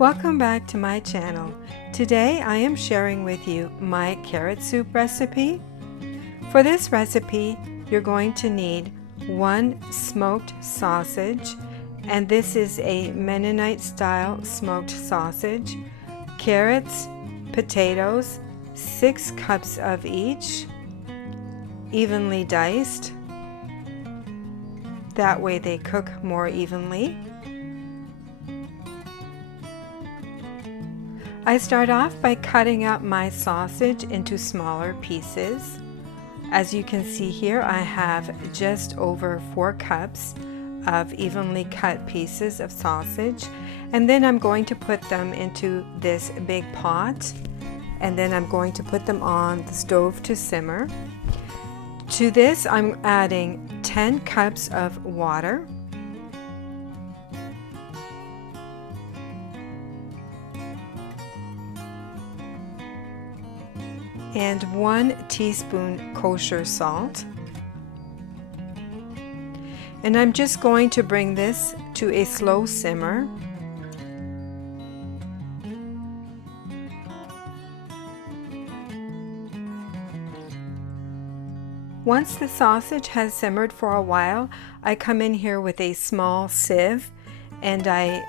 Welcome back to my channel. Today I am sharing with you my carrot soup recipe. For this recipe you're going to need 1 smoked sausage, and this is a Mennonite style smoked sausage, carrots, potatoes, 6 cups of each, evenly diced. That way they cook more evenly. I start off by cutting up my sausage into smaller pieces. As you can see here, I have just over 4 cups of evenly cut pieces of sausage, and then I'm going to put them into this big pot, and then I'm going to put them on the stove to simmer. To this I'm adding 10 cups of water, and 1 teaspoon kosher salt. And I'm just going to bring this to a slow simmer. Once the sausage has simmered for a while, I come in here with a small sieve and I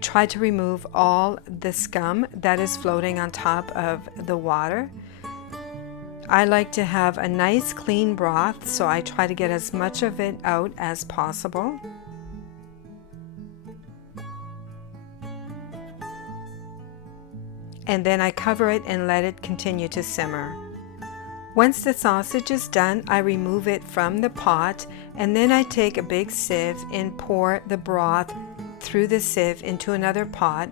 try to remove all the scum that is floating on top of the water. I like to have a nice clean broth, so I try to get as much of it out as possible. And then I cover it and let it continue to simmer. Once the sausage is done, I remove it from the pot, and then I take a big sieve and pour the broth through the sieve into another pot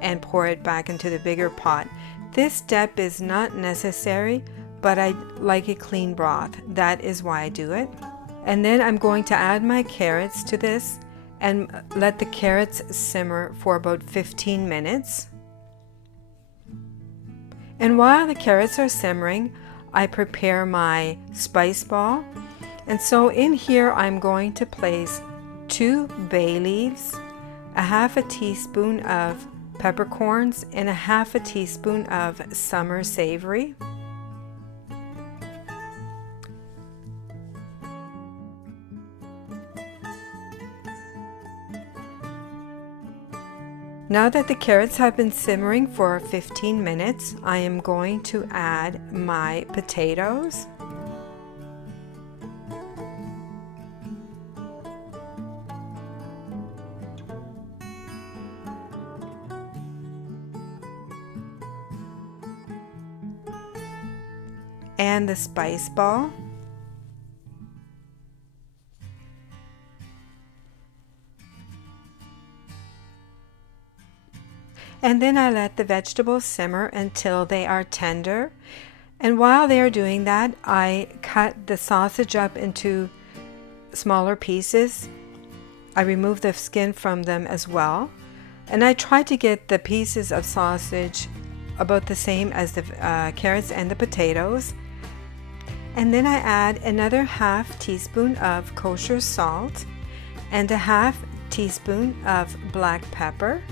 and pour it back into the bigger pot. This step is not necessary, but I like a clean broth. That is why I do it. And then I'm going to add my carrots to this and let the carrots simmer for about 15 minutes. And while the carrots are simmering, I prepare my spice ball. And so in here I'm going to place 2 bay leaves, a half a teaspoon of peppercorns, and a half a teaspoon of summer savory. Now that the carrots have been simmering for 15 minutes, I am going to add my potatoes. And the spice ball. And then I let the vegetables simmer until they are tender. And while they are doing that, I cut the sausage up into smaller pieces. I remove the skin from them as well. And I try to get the pieces of sausage about the same as the carrots and the potatoes. And then I add another half teaspoon of kosher salt and a half teaspoon of black pepper.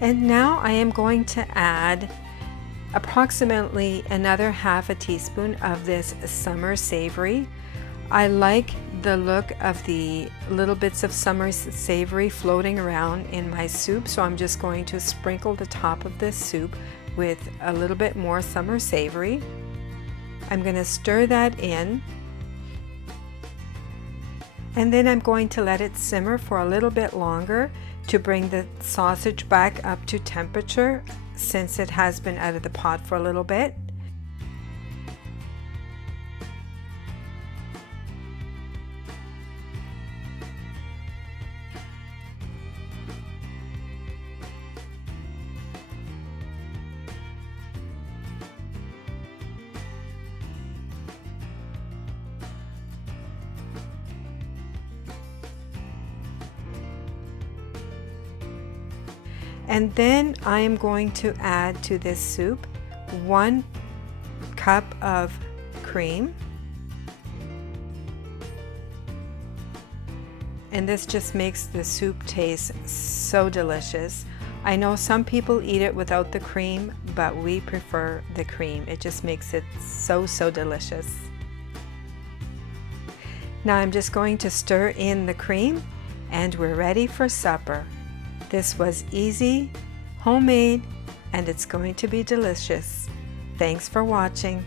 And now I am going to add approximately another half a teaspoon of this summer savory. I like the look of the little bits of summer savory floating around in my soup, so I'm just going to sprinkle the top of this soup with a little bit more summer savory. I'm going to stir that in, and then I'm going to let it simmer for a little bit longer to bring the sausage back up to temperature, since it has been out of the pot for a little bit. And then I am going to add to this soup 1 cup of cream, and this just makes the soup taste so delicious. I know some people eat it without the cream, but we prefer the cream. It just makes it so delicious. Now I'm just going to stir in the cream and we're ready for supper. This was easy, homemade, and it's going to be delicious. Thanks for watching.